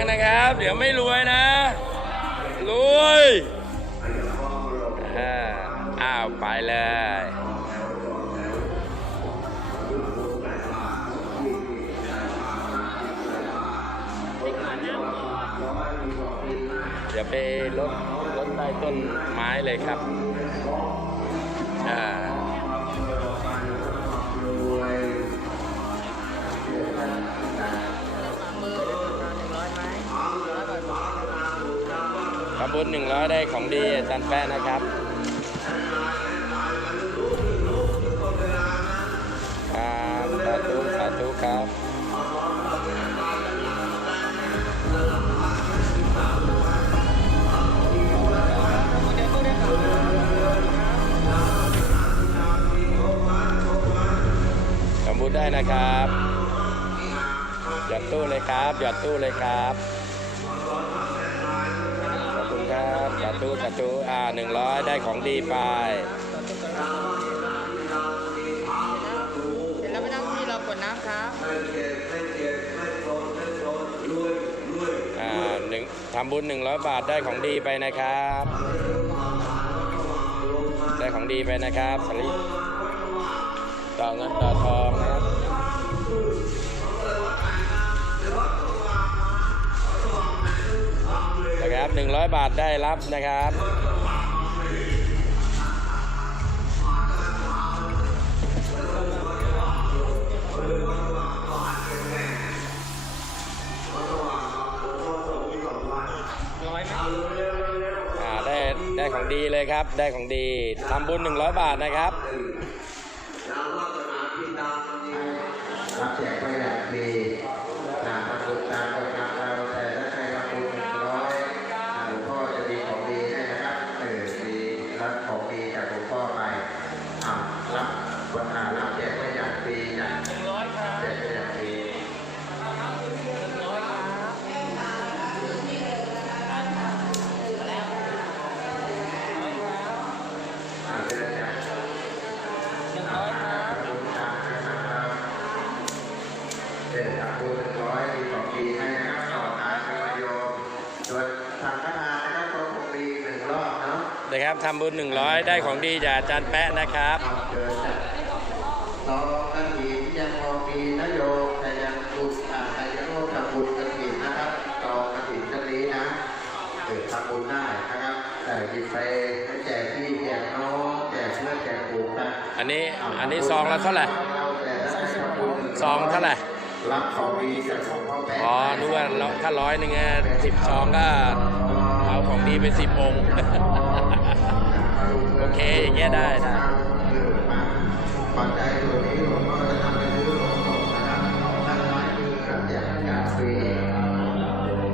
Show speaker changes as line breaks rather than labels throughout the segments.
ดังนะ
ครับ เดี๋ยวไม่รวยนะรวย
อ้า
วไปเลยเดี๋ยวไปรถรถใต้ต้นไม้เลยครับอ่าำบุญหนึ่งร้อยได้ของดีอาจารย์แป๊ะนะครับครับสาธุสาธุครับ
เดี๋ยวก็ได้กลับมา
ทำบุญได้นะครับ หยอดตู้เลยครับ หยอดตู้เลยครับ ธุสาธุอ่าหนึ่งร้อยได้ของดีไป
เสร็จแล้วไปนั่งที่เรากดน้ำครับ
อ่าหนึ่งทำบุญหนึ่งร้อยบาทได้ของดีไปนะครับ ได้ของดีไปนะครับสลิปต่อเงินต่อทองับนะครับหนึ่งร้อยบาทได้รับนะครับ
ได้
ได้ของดีเลยครับ ได้ของดีทำบุญหนึ่งร้อยบาทนะครับ
รับแจกไปอย่างดี เดินทำบุญหนึ่งร้อยมีของดีให้นะครับต่อทางกันมาโยมส่วนทางคณะนะครับก็คงมีหนึ่งรอบเนาะ
นะครับทำบุญหนึ่งร้อยได้ของดีจากอาจารย์แป๊ะนะครับ
เอาเดินจากน้องกันหินยังมองมีนโยมแต่ยังบุญอ่าแต่ยังร่วมทำบุญกันหินนะครับตองกันหินกันนี้นะเออทำบุญได้นะครับแต่หยิบไปให้แจกพี่แจกน้องแจกเพื่อนแจกปู่นะ
อันนี้อันนี้ซองละเท่าไหร่
เราแต่ละให้ทำบุญ
ซองเท่าไหร่
รับข องดีจากหลวงพ่อแป๊ะ
อ๋อนึกว่าเราถ้าร้อยหนึ่งสิบซองก็เอาของดีไปสิบองค์โอเคอย่างเงี้ยได้ได้
ปัจจัยตัวนี้หลวงพ่อจะทำเป็นรูปของผมนะครับท่านน้อยคือรับแจกงานฟรี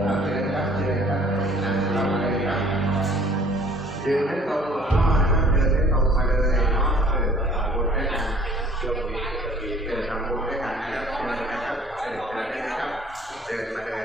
เราเชิญครับเชิญครับนั่งเราเลยครับยืนให้ตรงหลวงพ่อนะครับเดินให้ตรงมาเลยเนาะเออทำบุญด้วยกันช่วงนี้จะมีเดินทำบุญด้วยกันนะครับ เ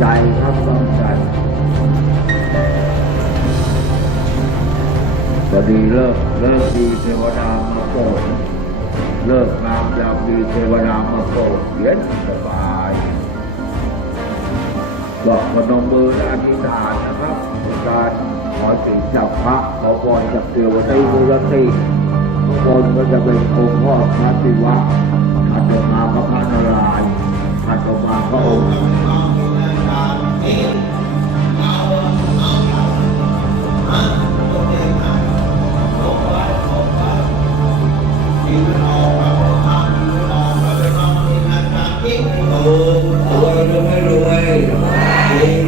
ใจ
ครับตั้งใจพอดีเลิกเลิกดีเทวดามาโปรดเลิกงามยามดีเทวดามาโปรดเย็นสบายก็พนมมือและอธิษฐานนะครับในการขอสิ่งจากพระขอพรจากเทวดามูลติข้างบนก็จะเป็นองค์พ่อพระศิวะถัดลงมาพระพระนารายณ์ถัดลงมาพระองค์
รวยหรือไม่รวย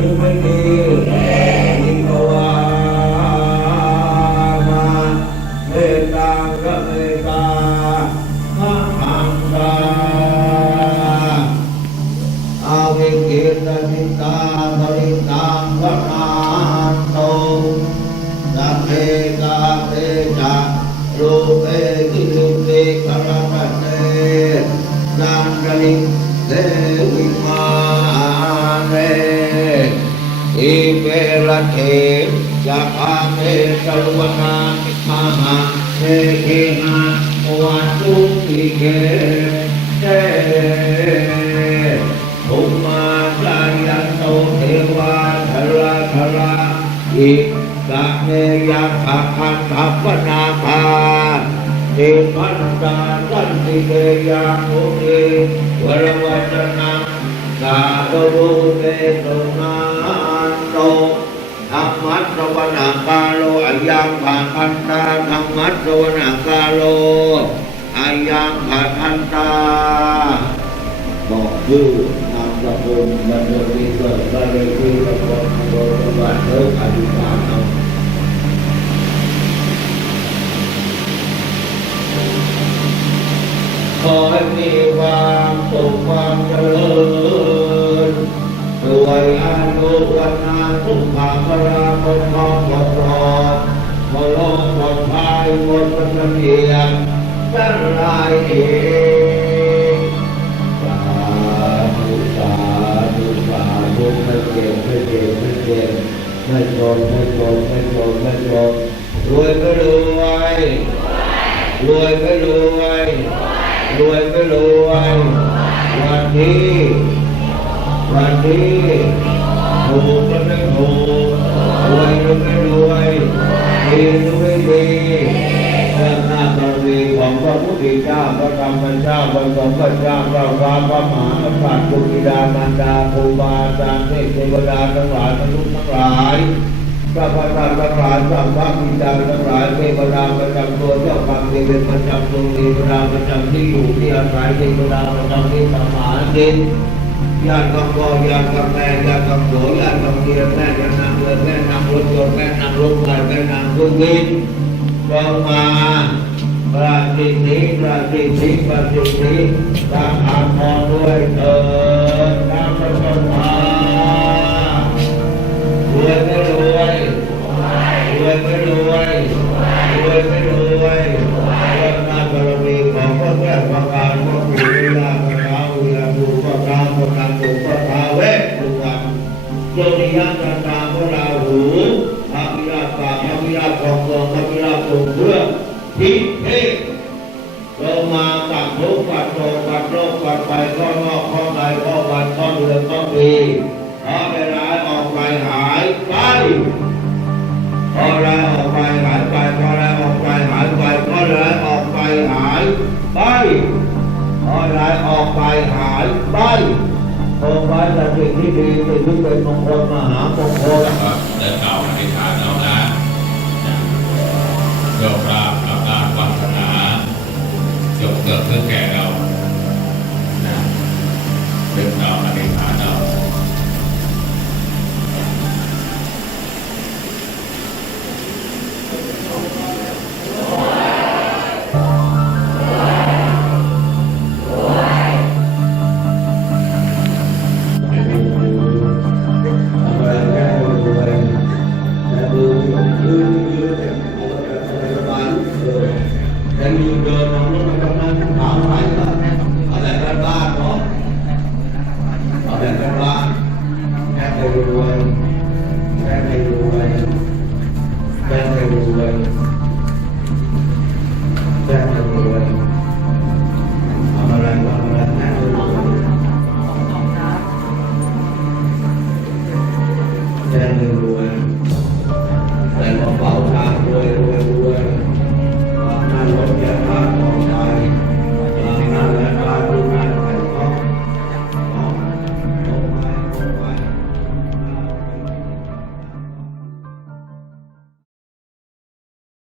เปรเทจักอาเมสรวนามิมหาเทเกนะวันตุติเกเตภูมาจายันโตเทวาทราทราอิสะเมยังปักขันทัพนาภาเทมันตาสันติเกยังโอเกวรวัจนังกาโพันตาธรรมัสวนาคาโลอายังภาคันตา บอกชื่อนามสกุลวันเดือนปีเกิดวันเดือนปีตะกอนโดยวัดเลิกอธิษฐานเอาขอให้มีความสุขความเจริญ นนี้ถูกหรือไม่ถูกรวยหรือไม่รวยดีหรือไม่ ของพระพุทธเจ้าพระธรรมเจ้าพระสงฆ์พระเจ้าพระวาพระมหากษัตริย์บุตรบิดามารดาครูบาอาจารย์เทพเทวดาทั้งหลายมนุษย์ทั้งหลายพระประธาทั้งหลายสัมภาริจารทั้งหลายเทวดาประจำตัวเจ้าความเทวดาประจำตัวเทวดาประจำที่อยู่ที่อาศัยเทวดาประจำที่สมาธิญาติกำบอญาติกำแม่ญาติกำโหญาติกำเกียแม่จะนำเรือแม่นำรถยนต์แม่นำรถไฟแม่นำเครื่องบินลงมา พระสิทธิพระสิทธิพระสิทธิตามอาภรณ์ด้วยเถิดตามพระสมภารวยไม่รวยรวยไม่รวยรวยไม่รวยเรื่องหน้าบารมีของพระแก้ว ไปอะไรออกไปหายไปโอ้ไปแต่สิ่งที่ดีสิ่งที่เป็นมงคลมหามงคล
ครัเดินเก่าอธิษฐานเอานะโยกราบรับราบวามศาสนาจบเกิ
ดเพื่อแก่เรานเป็นเรา